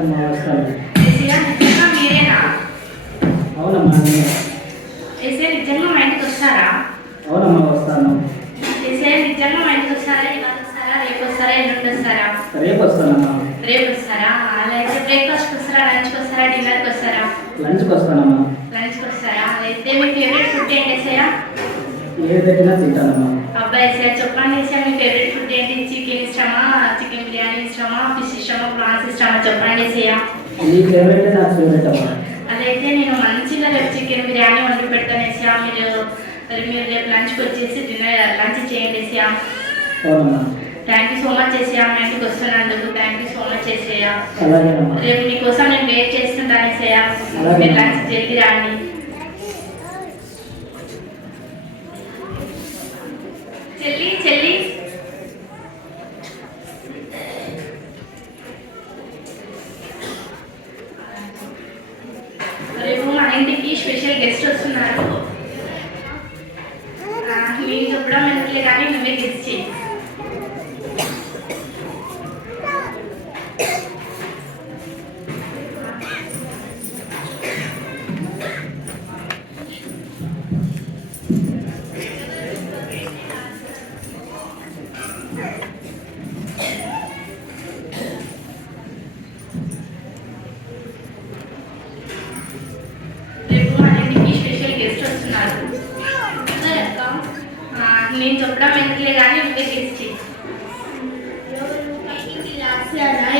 అమ్మా వస్తాను. నిజంగా మీరేనా? అవునమ్మా నేనే. నిజంగా మా ఇంటికి వస్తారా? అవునమ్మా వస్తాను. నిజంగా మా ఇంటికి వస్తారా? ఇవాళ వస్తారా? రేపు వస్తారా? ఎల్లుండి వస్తారా? రేపు వస్తానమ్మా. రేపు వస్తారా? అయితే బ్రేక్ఫాస్ట్కి వస్తారా? లంచ్కి వస్తారా? డిన్నర్కి వస్తారా? లంచ్కి వస్తానమ్మా. లంచ్కి వస్తారా? అయితే మీ ఫేవరెట్ ఫుడ్ ఏంటి ఏసయ్యా? ఏదైనా తింటానమ్మా. అబ్బాయి ఏసయ్యా చెప్పండి ఏసయ్యా, మీ ఫేవరెట్ ఫుడ్ ఏంటి? చికెన్ ఇష్టమా? చికెన్ బిర్యానీ ఇష్టమా? ఫిష్ ఇష్టమా? ప్రాన్స్ ఇష్టమా? చెప్పండి ఏసయ్యా. నీ ఫేవరెట్ నా ఫేవరెట్ అమ్మా. అదైతే నేను మంచిగా రేపు చికెన్ బిర్యానీ వండి పెడతాను ఏసయ్యా. మీరు రేపు లంచ్కి వచ్చేసి లంచ్ చేయండి ఏసయ్యా. అవునమ్మా. థ్యాంక్ యూ సో మచ్ ఏసయ్యా, మా ఇంటికి వస్తున్నందుకు థ్యాంక్ యూ సో మచ్ ఏసయ్యా. అలాగేనమ్మా. రేపు మీకోసం నేను వెయిట్ చేస్తుంటాను ఏసయ్యా. మీరు లంచ్ జల్దీ రండి. చెల్లి రేపు మన ఇంటికి స్పెషల్ గెస్ట్ వస్తున్నారు. నేను చెప్పడం ఎందుకులే కానీ నువ్వే గెస్ట్ చేయి. రేపు మన ఇంటికి స్పెషల్ గెస్ట్ వస్తున్నారు. నేను చెప్పడం ఎందుకులే కానీ నువ్వే గెస్ట్ చేయి.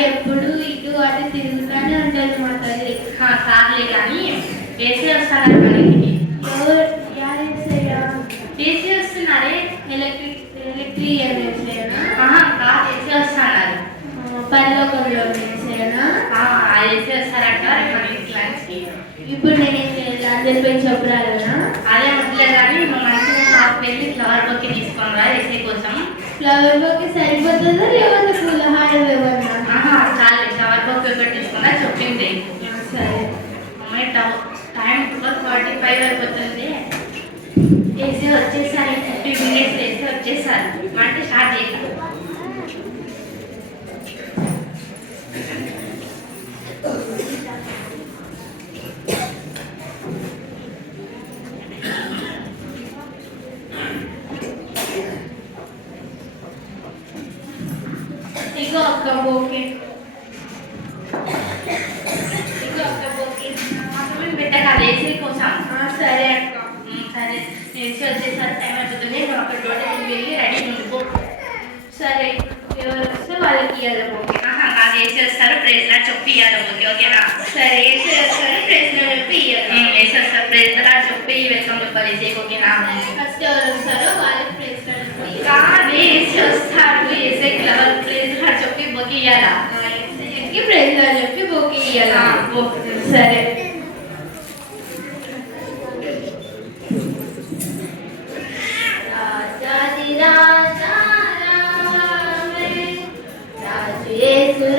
ఎప్పుడు ఇటు అటు తిరుగుతానే ఉంటుంది మా తల్లి. కాదులే కానీ వేసే వస్తారా మన ఇంటికి? వేసే వస్తున్నారే. ఎలక్ట్రీషియన్ వేసేనా? కాదు వేసే వస్తున్నారు. పరలోకంలో వేసేనా? వేసే వస్తారంట రేపు మన ఇంటికి లంచ్కి. ఇప్పుడు నేను అందరి పోయి చెప్పరాలనా? అదే వద్దులే కానీ మా మంచిగా షాప్కి వెళ్ళి ఫ్లవర్ బొకే తీసుకొని రా వేసే కోసం. ఫ్లవర్ బొకే సరిపోతుందా లేకపోతే పూల హారం ఏమన్నా? చాలు ఫ్లవర్ బొకే ఒకటి తీసుకున్నా చెప్పింది. సరే అమ్మాయి టైం 12:45 అయిపోతుంది. వేసే వచ్చేసారి 50 minutes వేసే వచ్చేసారు. వంట స్టార్ట్ చేయాలి. ఇగో అక్క బోకే. పెట్టాలి వేసే కోసం. సరే అక్క. సరే వేసి వచ్చేసరి టైం అయిపోతుంది. నువ్వు అక్కడ డోర్ వెళ్ళి రెడీ ఉండిపో. సరే ఎవరు వస్తే వాళ్ళకి ఇవ్వాలి బోకే. అది వేసి వస్తారు ప్రైజ్లా చెప్పి ఇవ్వాలి బోకే. ఓకేనా? సరే వేసి వస్తారు ప్రెస్లో చెప్పి ఇవ్వాలి. వేసి వస్తారు ప్రైజ్లా చెప్పి వెల్కమ్ చెప్పాలి వేసే. ఓకేనా? ఫస్ట్ ఎవరు వస్తారో వాళ్ళకి ప్రెస్లో చెప్పి వేసి వస్తారు వేసే క్లవర్ ప్రైజ్లా చెప్పి బోకే ఇవ్వాలా? ప్రెస్లో చెప్పి బోకే ఇవ్వాలి. సరే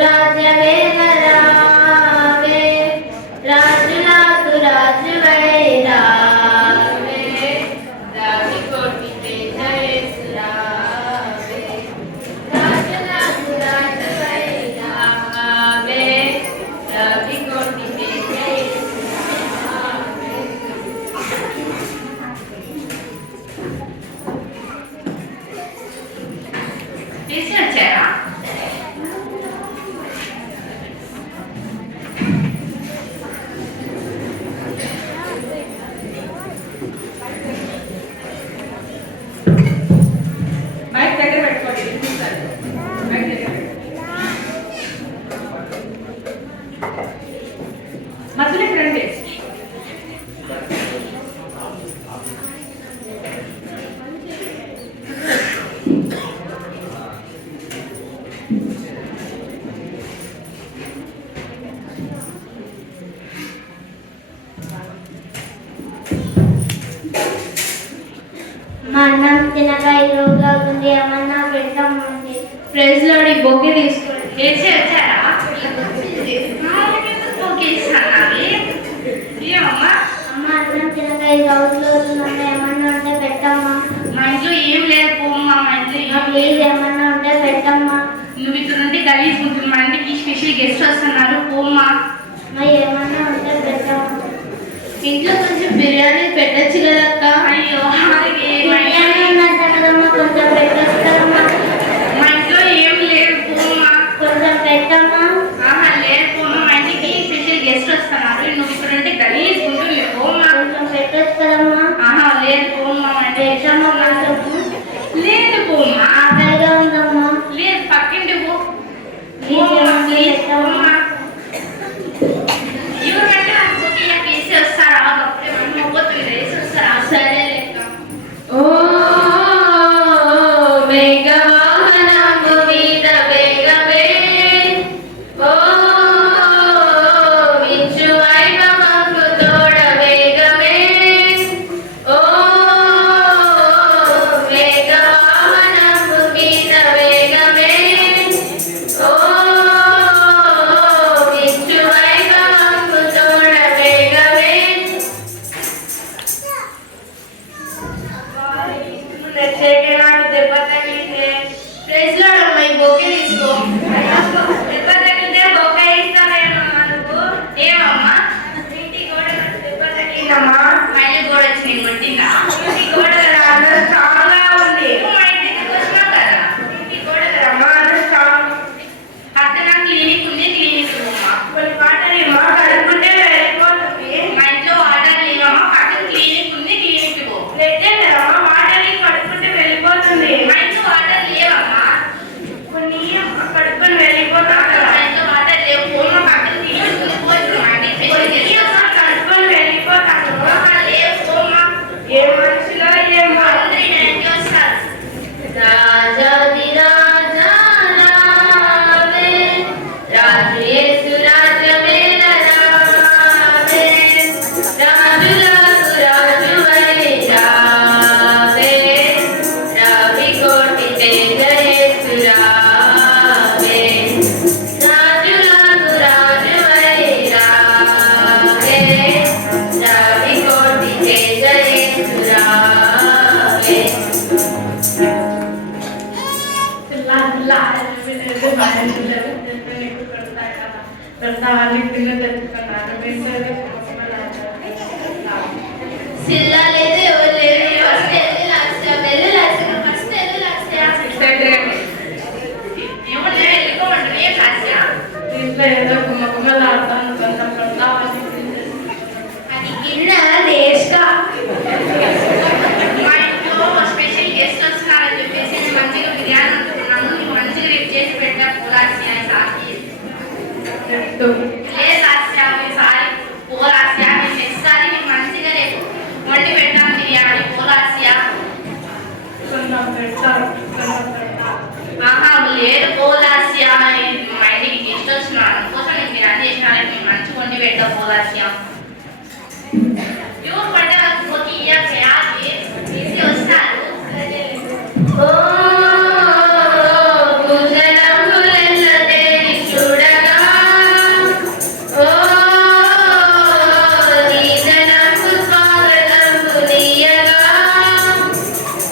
రాజ్యమే రావే రాజులకు రాజువై రావే రావి కోటి రావే రాజులకు రాజువై రావే రావి కోటి వేసి వచ్చారా? మధ్యలోకి రండి. మా అన్నం తినక ఈరోజు ఉంది ఏమన్నా పెడతామండి. ప్రెస్లోని బొకే తీసుకోండి. వేసి వచ్చారా? బొకే ఇస్తాను. ఏమమ్మా? అమ్మ అన్నం తినక ఈరోజు ఏమన్నా ఉంటే పెట్టమ్మా. మా ఇంట్లో ఏం లేదు పోమ్మా. మా ఇంట్లో ప్లీజ్ ఏమన్నా ఉంటే పెట్టమ్మా. నువ్వు ఇక్కడ నుండి గలీజ్ ఉంటుంది. మా ఇంటికి స్పెషల్ గెస్ట్ వస్తున్నారు పోమ్మా. పోమ్మా. మరి ఏమన్నా ఉంటే పెట్టాము. ఇంట్లో కొంచెం బిర్యానీ పెట్టచ్చు కదక్క. అయ్యో బిర్యానీ ఉందంట కదమ్మా, కొంచెం పెట్టచ్చు కదమ్మా. మా ఇంట్లో ఏం లేదు పోమ్మా. కొంచెం పెట్టమ్మా. లేదు పోమ్మా, మా ఇంటికి స్పెషల్ గెస్ట్ వస్తున్నారు. నువ్వు ఇక్కడ ఉంటే గలీజ్ ఉంటుంది పోమ్మా. కొంచెం పెట్టచ్చు కదమ్మా. లేదు పోమ్మా, పెట్టమ్మా కొంచెం. లేదు పోమ్మా. ఆకలిగా ఉందమ్మా. లేదు పక్కింటి పో. పెట్టమ్మా. ఎవరంటే వేసి వస్తారా? అప్పుడే మనం పోతుంది వేసి వస్తారా? సరే లెక్క. ఓ మేఘవాహనము మీద వేగమే, ఓ వించు వైభవము తోడ వేగమే, ఓ మేఘవాహనము మీద వేగమే, ఓ వించు వైభవము తోడ వేగమే. దెబ్బ తగిలితే ప్రైజ్ లో ఈ బొకే తీసుకో. దెబ్బ తగిలితే బొకే ఇస్తావేమమ్మా నువ్వు? ఏమమ్మా ఇంటి గోడ దెబ్బ తగిలిందమ్మా. మా ఇంటి గోడ వచ్చి నేను కొట్టిందా? ఇంటి గోడ కదా అందరూ స్ట్రాంగ్ గా ఉంది. మా ఇంటికి వచ్చినావు కదా, ఇంటి గోడ కదమ్మా అందరూ స్ట్రాంగ్. అక్కడ క్లినిక్ ఉంది, క్లినిక్ అమ్మా. కొన్ని వాటర్ ఏమో కడుక్కుంటే వెళ్ళిపోతుంది. మా ఇంట్లో వాటర్ లేవమ్మా, పక్కన క్లినిక్ ఉంది, క్లినిక్ పో. లేదే కదమ్మా, వాటర్ కడుక్కుంటే వెళ్ళిపోతుంది. మా ఇంట్లో వాటర్ లేవమ్మా, కొన్ని కడుక్కొని వెళ్ళిపోతాం కదా. మా ఇంట్లో వాటర్ లేవు పోమ్మా, పక్కన క్లినిక్ ఉంది పోతుంది. మా ఇంటికి కడుక్కొని వెళ్ళిపోతాను. లేవు పోమ్మా. ఏ మనుషులో ఏమో అందరూ ఇంటికి వస్తారు. రాజాది రాజా రావే, రాజు యేసు రాజ్యమేల రావే, రాజులకు రాజువై రావే, రావి కోటి తేజ యేసు రావే, రాజులకు రాజువై రావే, రావి కోటి తేజ యేసు రావే. సిల్లా లేదు ఎవరు లేరు. ఫస్ట్ వెళ్ళి లాస్ట్ ఫస్ట్ వెళ్ళి లాస్ట్ ఎవరు వెళ్ళిపోమంటారు. ఏం లాస్ట్ ఇంట్లో ఏదో గుమ్మగుమ్మలు ఆడతాను, కొంచెం పడతామని. అది గిన్నె వేస్ట్గా. మా ఇంట్లో స్పెషల్ గెస్ట్ వస్తున్నారని చెప్పేసి నేను మంచిగా బిర్యానీ అనుకున్నాను. నువ్వు మంచిగా రేపు చేసి పెట్టా పోలాసియా సాకి. లేదు లాస్యా ఈసారి పోలాసియా నేను నెక్స్ట్ సారి నేను మంచిగా రేపు వండి పెట్టాను బిర్యానీ పోలాసియా. కొంచెం పెడతారు, కొంచెం పెడతారు. లేదు పోలాసియా, మా ఇంటికి గెస్ట్ వస్తున్నారు అందుకోసం నేను బిర్యానీ చేసినా. నేను మంచిగా వండి పెట్టా పోలాసియా. ఎవరు పడ్డ పోటీ చేయాలి తీసి వస్తారు. ఓ భుజనంబులెల్ల తేరి చూడగా, ఓ నీదనంబు స్వాగతంబు నీయగా,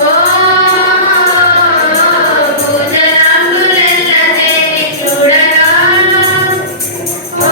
ఓ భుజనంబులెల్ల తేరి చూడగా, ఓ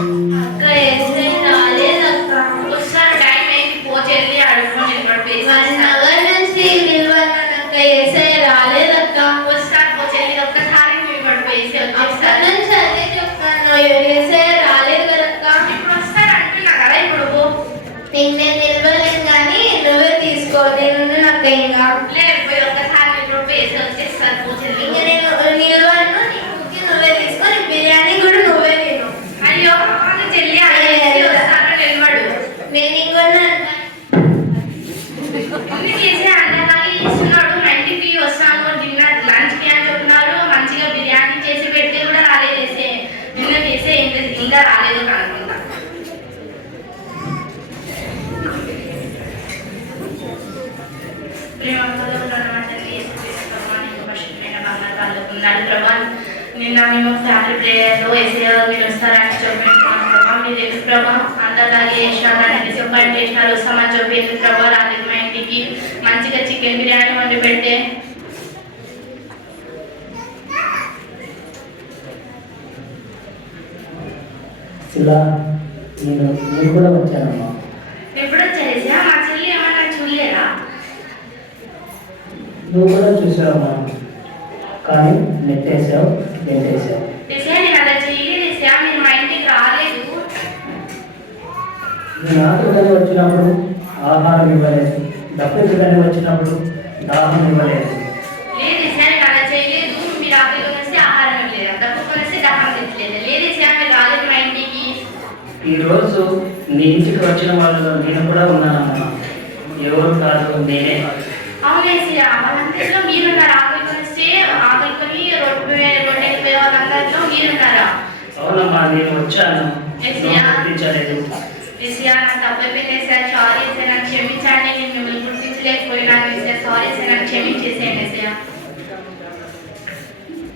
అక్క వేస్తే రాలేదక్క. వస్తాను, టైం అయింది, పో చెల్లి అడుగుకొని నగర్ నుంచి నిలబడ్డానక్క, ఏసే రాలేదక్క. వస్తాను, పో చెల్లి, ఒక్కసారి మీరు పడిపోయేసి అక్కడ వచ్చేస్తాను. నుంచి అదే చెప్తాను, ఏసే రాలేదు కదక్క. ఇప్పుడు వస్తాను అంటున్నా కదా, ఇప్పుడు పో. నేను నిలవలేను కానీ నువ్వే తీసుకో, నేను అక్క. ఇంకా లేదు, పోయి ఒక్కసారి మీరు పడిపోయేసి వచ్చేస్తాను, పో చెల్లి. ఇంకా నేను నిలవను, నీ కుక్కి నువ్వే తీసుకో, నీ బిర్యానీ కూడా నువ్వే తిను. అయ్యో అది చెల్లి అనేసి వస్తాను, నిలబడు. నేను ఇంకొన్న మమ్మీ చేసే అన్నలాగే చేస్తున్నాడు. 90కి వస్తాను, డిన్నర్ లంచ్కి అని చెప్తున్నారు. మంచిగా బిర్యానీ చేసి పెడితే కూడా రాలేదు. చేసే నిన్న చేసే ఇంకా రాలేదు అనుకుంటా. నిన్న మేము ఫ్యామిలీ ప్రేయర్లో వేసే మీరు వస్తారని చెప్పేస్తున్నాం ప్రభా. మీరు ఎందుకు ప్రభా అందరిలాగే చేసినారని డిసప్పాయింట్ చేసినారు. వస్తామని చెప్పి ఎందుకు ప్రభా రాలేదు మా ఇంటికి. మంచిగా చికెన్ బిర్యానీ వండి పెట్టే. శిలా నేను కూడా వచ్చానమ్మా. ఎప్పుడు వచ్చేసా? మా చెల్లి ఏమన్నా చూడలేరా? నువ్వు కూడా చూసావమ్మా, కానీ నెట్టేసావు, గెంటేసావు. చేసా నేను అలా చేయలేదేసా. మీరు మా ఇంటికి రాలేదు. నేను ఆకలిగానే వచ్చినప్పుడు ఆహారం ఇవ్వలేదు, దప్పికగానే వచ్చినప్పుడు దాహం ఇవ్వలేదు. లేదేసా నేను అలా చేయలేదు. మీరు ఆకలి కొనేసి ఆహారం ఇవ్వలేదు, డబ్బు కొనేసి దాహం తెచ్చలేదు. లేదేసా మీరు రాలేదు మా ఇంటికి. ఈరోజు నీ ఇంటికి వచ్చిన వాళ్ళలో నేను కూడా ఉన్నానమ్మా. ఎవరు కాదు, నేనే. అవునేసిరా, వాళ్ళందరిలో మీరున్నారా? ఆకలి కొనేసి ఆకలి కొని రొట్టె వాళ్ళందరిలో మీరున్నారా? అవునమ్మా, నేను వచ్చాను, ఎస్యా? గుర్తించలేదు. ఏసియా, నాకు తప్పైపోయింది ఏసియా. సారీ ఏసియా, నన్ను క్షమించండి. నేను మిమ్మల్ని గుర్తించలేకపోయినాను ఏసియా. సారీ ఏసియా, నన్ను క్షమించేసేయండి ఏసియా.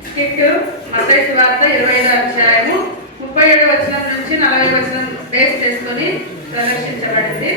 స్కిట్ మత్తయి సువార్త 25వ అధ్యాయము 37వ వచనం నుంచి 40వ వచనం బేస్ చేసుకొని ప్రదర్శించబడింది.